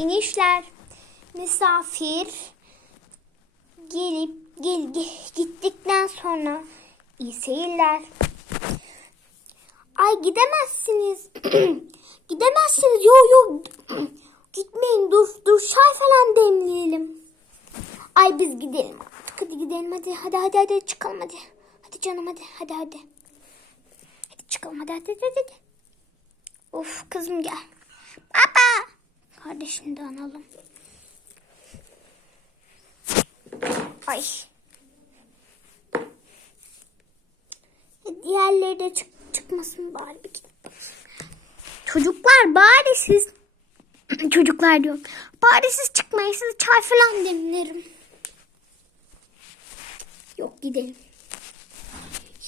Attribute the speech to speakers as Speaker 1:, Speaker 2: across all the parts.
Speaker 1: İnişler, misafir gelip gel, ge- gittikten sonra iyi seyirler. Ay gidemezsiniz. gidemezsiniz. Yo yo. Gitmeyin dur dur çay falan demleyelim. Ay biz gidelim. Hadi gidelim hadi hadi hadi hadi çıkalım hadi. Hadi canım hadi hadi hadi. Hadi çıkalım hadi hadi hadi. hadi. Of kızım gel. Baba. Kardeşini de analım. Ay. Diğerleri de çık çıkmasın bari bir. Çocuklar bari siz çocuklar diyorum. Bari siz çıkmayın siz çay falan demlerim. Yok gidelim.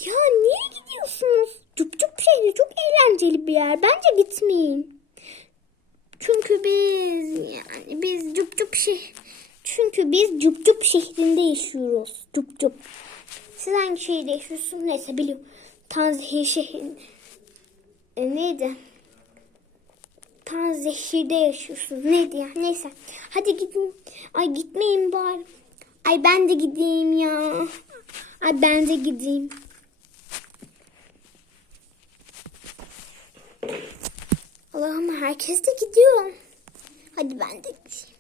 Speaker 1: Ya niye gidiyorsunuz? Cup cup şehri çok eğlenceli bir yer. Bence gitmeyin. Çünkü biz yani biz cup cup şeh çünkü biz cup cup şehrinde yaşıyoruz. Cup cup. Siz hangi şehirde yaşıyorsunuz? Neyse biliyorum. Tanzehir şehrinde. E, neydi? Tanzehir'de yaşıyorsunuz. Neydi ya? Neyse. Hadi gidin. Ay gitmeyin bari. Ay ben de gideyim ya. Ay ben de gideyim. Allah'ım herkes de gidiyor. Hadi ben de gideyim.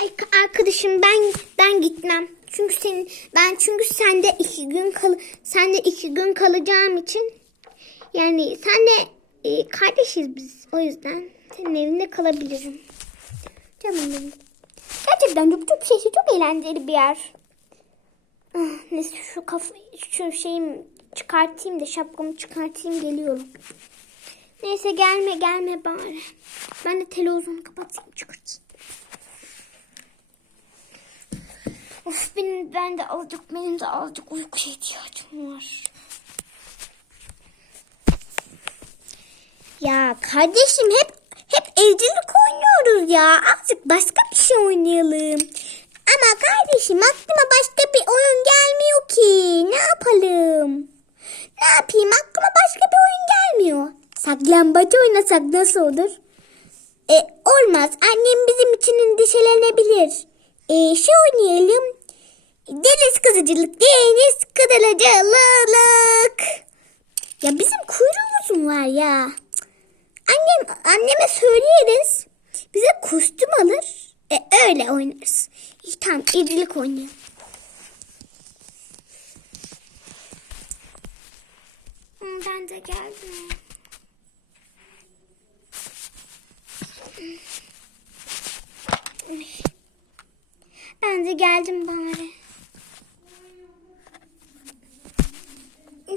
Speaker 1: Ay arkadaşım ben ben gitmem. Çünkü senin ben çünkü sende iki gün kal sende iki gün kalacağım için yani senle e, kardeşiz biz. O yüzden senin evinde kalabilirim. Canım benim. Gerçekten çok çok şey çok eğlenceli bir yer. Ah, Neyse şu kafa şu şeyim çıkartayım da şapkamı çıkartayım geliyorum. Neyse gelme gelme bari. Ben de televizyonu kapatayım çıkartayım. Of benim ben de azıcık benim de azıcık uykuya ihtiyacım var. Ya kardeşim hep hep evcilik oynuyoruz ya. Azıcık başka bir şey oynayalım. Ama kardeşim aklıma başka bir oyun gelmiyor ki. Ne yapalım? Ne yapayım aklıma başka bir oyun gelmiyor. Saklambaç oynasak nasıl olur? E, olmaz. Annem bizim için endişelenebilir. E, şey oynayalım. Deniz kızıcılık, deniz kıdırıcılık. Ya bizim kuyruğumuz mu var ya? Annem, anneme söyleriz. Bize kostüm alır. E, öyle oynarız. İyi, tamam evlilik oynayalım. Ben de geldim. Ben de geldim bari.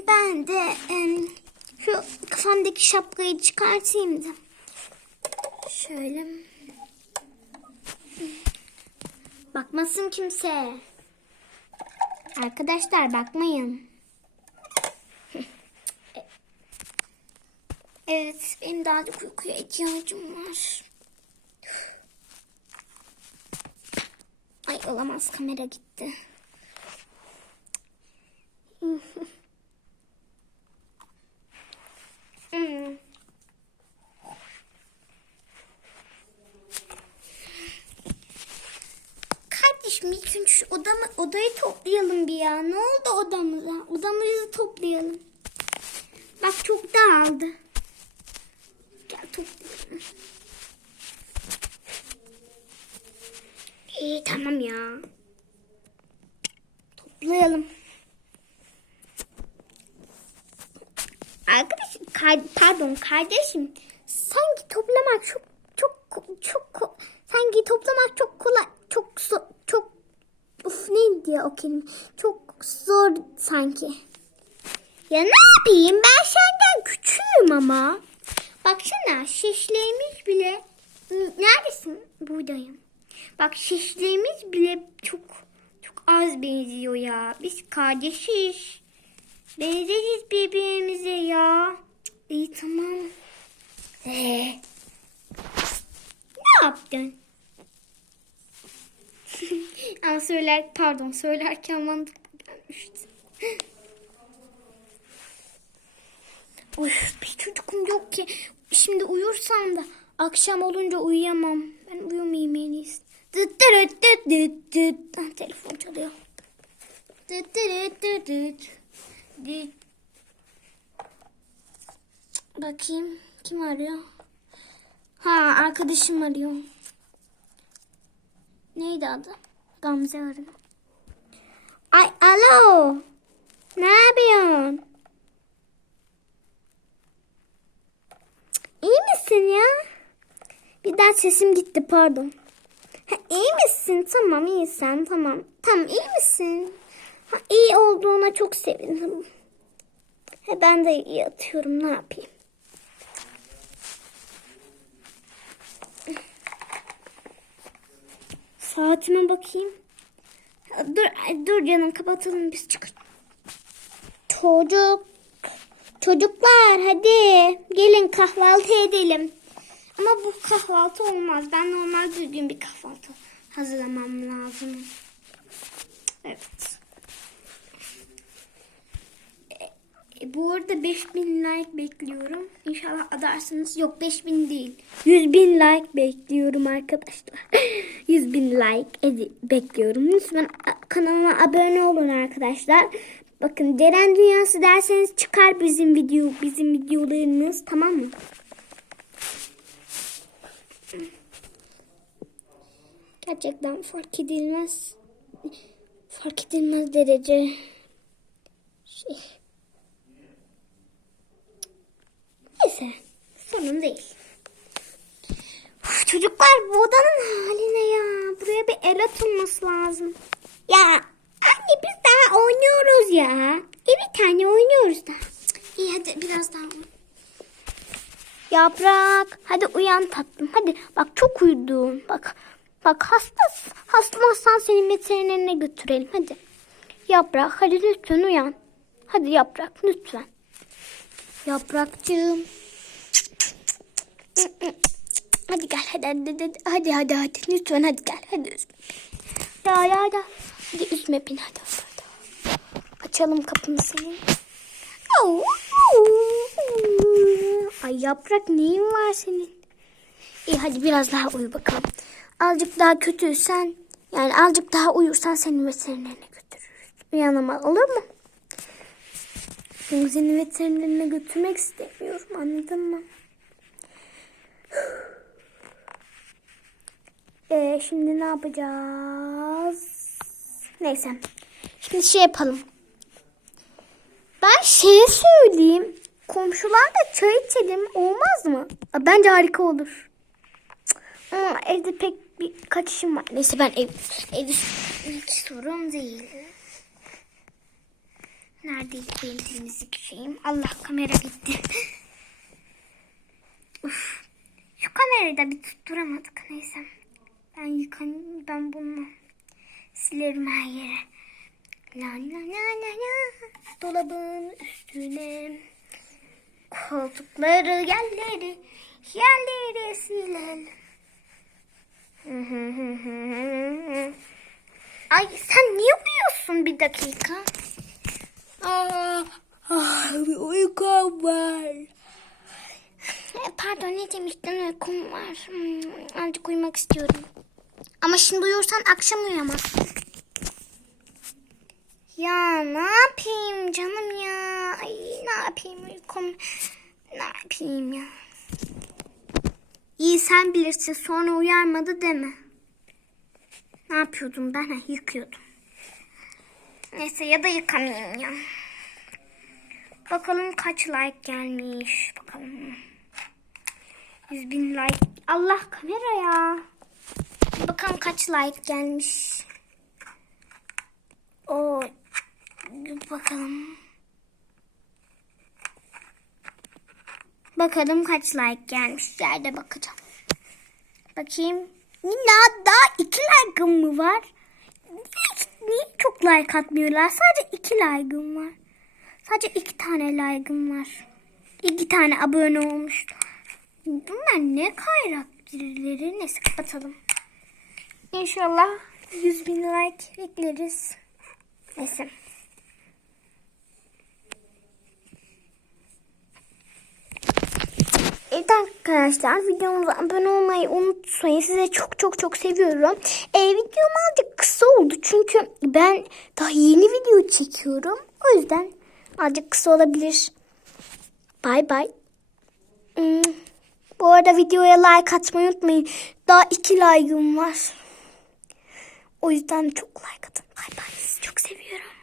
Speaker 1: Ben de em, şu kafamdaki şapkayı çıkartayım da. Şöyle. Bakmasın kimse. Arkadaşlar bakmayın. Evet, benim daha da uykuya ihtiyacım var. Ay olamaz kamera gitti. Hmm. Kardeşim ilk önce şu odamı, odayı toplayalım bir ya. Ne oldu odamıza? Odamızı toplayalım. Bak çok dağıldı. Gel toplayalım. İyi tamam ya. Toplayalım. Arkadaşım, kar- pardon kardeşim. Sanki toplamak çok çok çok sanki toplamak çok kolay çok so- çok uf neydi ya o kelime çok zor sanki. Ya ne yapayım ben senden küçüğüm ama. Baksana şişlerimiz bile neredesin? Buradayım. Bak şişlerimiz bile çok çok az benziyor ya. Biz kardeşiz. Benzeriz birbirimize ya. İyi tamam. Ee, ne yaptın? Ama söyler pardon söylerken mantıklı gelmişti. Uf bir çocukum yok ki. Akşam olunca uyuyamam. Ben uyumayayım en iyisi. Dıt dıt. Ah, telefon çalıyor. Dıt. Dıt. Bakayım kim arıyor? Ha arkadaşım arıyor. Neydi adı? Gamze arıyor. Ay alo. Ne yapıyorsun? İyi misin ya? Birden sesim gitti pardon. Ha, iyi misin? Tamam iyi sen tamam. Tamam iyi misin? Ha, iyi olduğuna çok sevindim. Ha, ben de yatıyorum ne yapayım? Saatime bakayım. Ha, Dur, dur canım kapatalım biz çıkın. Çocuk. Çocuklar hadi gelin kahvaltı edelim. Ama bu kahvaltı olmaz. Ben normal düzgün bir kahvaltı hazırlamam lazım. Evet. E, bu arada 5000 like bekliyorum. İnşallah adarsınız. Yok 5000 değil. 100 bin like bekliyorum arkadaşlar. 100 bin like bekliyorum. Lütfen kanalıma abone olun arkadaşlar. Bakın Deren Dünyası derseniz çıkar bizim video bizim videolarımız tamam mı? Gerçekten fark edilmez. Fark edilmez derece. Şey. Neyse. Sorun değil. Çocuklar bu odanın haline ya. Buraya bir el atılması lazım. Ya anne biz daha oynuyoruz ya. E bir tane oynuyoruz da. İyi hadi biraz daha. Yaprak hadi uyan tatlım. Hadi bak çok uyudun. Bak bak hasta hastamazsan seni veterinerine götürelim hadi. Yaprak hadi lütfen uyan. Hadi yaprak lütfen. Yaprakcığım. Hadi gel hadi hadi hadi hadi hadi, hadi. lütfen hadi gel hadi. Ya ya ya. Hadi üzme beni hadi hadi. Açalım kapını senin. Ay yaprak neyin var senin? İyi hadi biraz daha uyu bakalım. Azıcık daha kötüysen yani azıcık daha uyursan seni veterinerine götürürüz. Uyanama olur mu? Çünkü seni veterinerine götürmek istemiyorum anladın mı? Ee, şimdi ne yapacağız? Neyse. Şimdi şey yapalım. Ben şeye söyleyeyim. Komşularla çay içelim. Olmaz mı? Bence harika olur. Ama evde pek bir kaç işim var. Neyse ben ev, evde hiç sorun değil. Neredeydi benim temizlik şeyim? Allah kamera gitti. Uf. Şu kamerayı da bir tutturamadık. Neyse. Ben yıkan ben bunu silerim her yere. La la la la la. Dolabın üstüne koltukları yerleri yerleri silelim. Ay sen niye uyuyorsun bir dakika? Aa, ah, bir uykum var. E, Pardon ne demiştin uykum var. Hmm, azıcık uyumak istiyorum. Ama şimdi uyursan akşam uyuyamazsın. Ya ne yapayım canım ya? Ay ne yapayım uykum? Ne yapayım ya? İyi sen bilirsin sonra uyarmadı deme. Ne yapıyordum ben? Ha, yıkıyordum. Neyse ya da yıkamayayım ya. Bakalım kaç like gelmiş. Bakalım. 100 bin like. Allah kamera ya. Bakalım kaç like gelmiş. O bakalım. Bakalım kaç like gelmiş. Yerde bakacağım. Bakayım. Ya daha iki like'ım mı var? Niye, çok like atmıyorlar? Sadece iki like'ım var. Sadece iki tane like'ım var. İki tane abone olmuş. Bunlar ne kayrak birileri. Neyse kapatalım. İnşallah 100 bin like bekleriz. Neyse. Evde arkadaşlar videomuza abone olmayı unutmayın. Size çok çok çok seviyorum. E, videom azıcık kısa oldu çünkü ben daha yeni video çekiyorum. O yüzden azıcık kısa olabilir. Bay bay. Hmm. Bu arada videoya like atmayı unutmayın. Daha iki like'ım var. O yüzden çok like atın. Bay bay. Çok seviyorum.